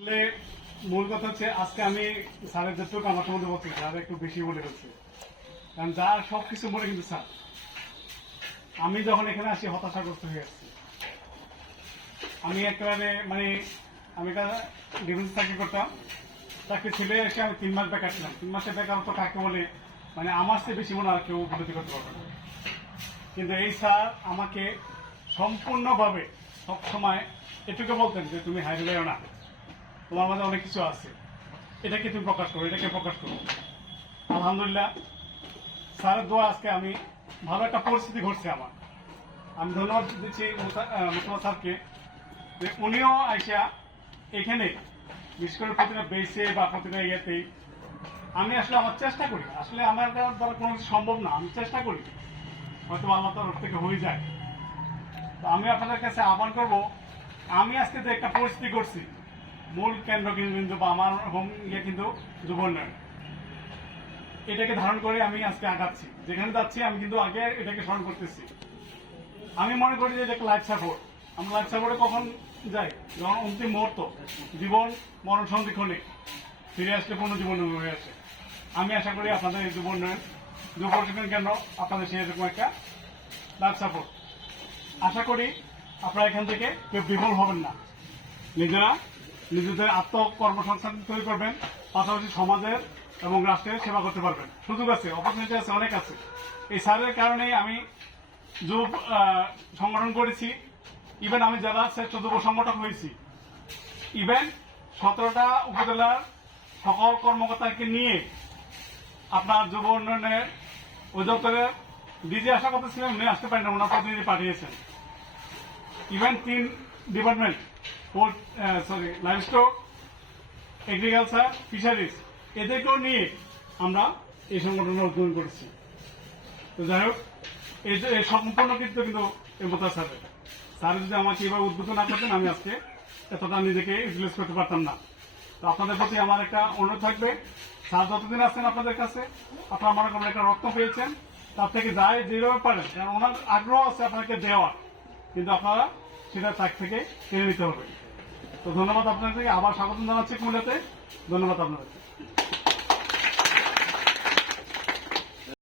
মূল কথা হচ্ছে আজকে আমি স্যারের যতটুকু আমার সম্বন্ধে বলছি স্যার একটু বেশি বলে ফেলছি, কারণ যা সবকিছু বলে কিন্তু স্যার আমি যখন এখানে আসি হতাশাগ্রস্ত হয়ে আসছি। আমি একেবারে আমি একটা ডিফেন্স চাকরি করতাম, চাকরি ছেলে এসে আমি 3 মাস বেকার ছিলাম। 3 মাসের বেকার তো কাকে বলে আমার চেয়ে বেশি মনে আর কেউ উপলব্ধি করতে পারবে না। কিন্তু এই স্যার আমাকে সম্পূর্ণভাবে সবসময় এটুকু বলতেন যে তুমি হারিয়ে যাও না, তোমার মাঝে অনেক কিছু আছে, এটাকে তুমি প্রকাশ করো, এটাকে প্রকাশ করো। আলহামদুলিল্লাহ স্যারের দোয়া আজকে আমি ভালো একটা পরিস্থিতি ঘটছে আমার। আমি ধন্যবাদ দিচ্ছি মুস্তফা স্যারকে যে উনিও আইসা এখানে বিশেষ করে প্রতিটা বেসে বা প্রতিটা ইয়েতেই আমি আসলে আমার চেষ্টা করি, আসলে আমার দ্বারা কোনো কিছু সম্ভব না, আমি চেষ্টা করি, হয়তো আল্লাহ তরফ থেকে হয়ে যায়। তো আমি আপনাদের কাছে আহ্বান করবো, আমি আজকে যে একটা পরিস্থিতি করছি মূল কেন্দ্র কিন্তু বা আমার হোম কিন্তু যুব উন্নয়ন, এটাকে ধারণ করে আমি আজকে আগাচ্ছি। যেখানে যাচ্ছি আমি কিন্তু আগে এটাকে স্মরণ করতেছি। আমি মনে করি যে এটা একটা লাইফ সাপোর্ট। আমরা লাইফ সাপোর্টে কখন যাই? যখন অন্তিম মুহূর্ত, জীবন মরণ সন্ধিক্ষণে ফিরে আসলে পূর্ণ জীবন হয়ে আসে। আমি আশা করি আপনাদের এই যুব উন্নয়ন যুব প্রশিক্ষণ কেন্দ্র আপনাদের সেই এরকম একটা লাইফ সাপোর্ট। আশা করি আপনারা এখান থেকে কেউ বিফল হবেন না, নিজেরা নিজেদের আত্মকর্মসংস্থান তৈরি করবেন, পাশাপাশি সমাজের এবং রাষ্ট্রের সেবা করতে পারবেন। সুযোগ আছে, অপরচুনিটি আছে, অনেক আছে। এই স্যারের কারণেই আমি যুব সংগঠন করেছি, ইভেন আমি জেলা শ্রেষ্ঠ যুব সংগঠক হয়েছি, ইভেন 17টা উপজেলার সকল কর্মকর্তাকে নিয়ে আপনার যুব উন্নয়নের অধিদপ্তরের ডিজি আসার কথা ছিলেন, উনি আসতে পারেন না, ওনার প্রতিনিধি পাঠিয়েছেন। Even 3 department livestock, agriculture, fisheries এদেরকেও নিয়ে আমরা এই সংগঠন উদ্বোধন করেছি। তো যাই হোক, এই সম্পূর্ণ কিন্তু এমতা স্যার যদি আমাকে এবার উদ্বোধন না করতেন আমি আজকে এতটা নিজেকে ইউটিলাইজ করতে পারতাম না। তো আপনাদের প্রতি আমার একটা অনুরোধ থাকবে, স্যার যতদিন আসছেন আপনাদের কাছে আপনারা মনে করেন একটা রত্ন পেয়েছেন, তার থেকে যায় যেভাবে পারেন, কারণ ওনার আগ্রহ আছে আপনাকে দেওয়ার, কিন্তু আপনারা সেটা তার থেকে কেড়ে নিতে হবে। তো ধন্যবাদ আপনাদেরকে, আবার স্বাগত জানাচ্ছি কুমিল্লাতে। ধন্যবাদ আপনাদেরকে।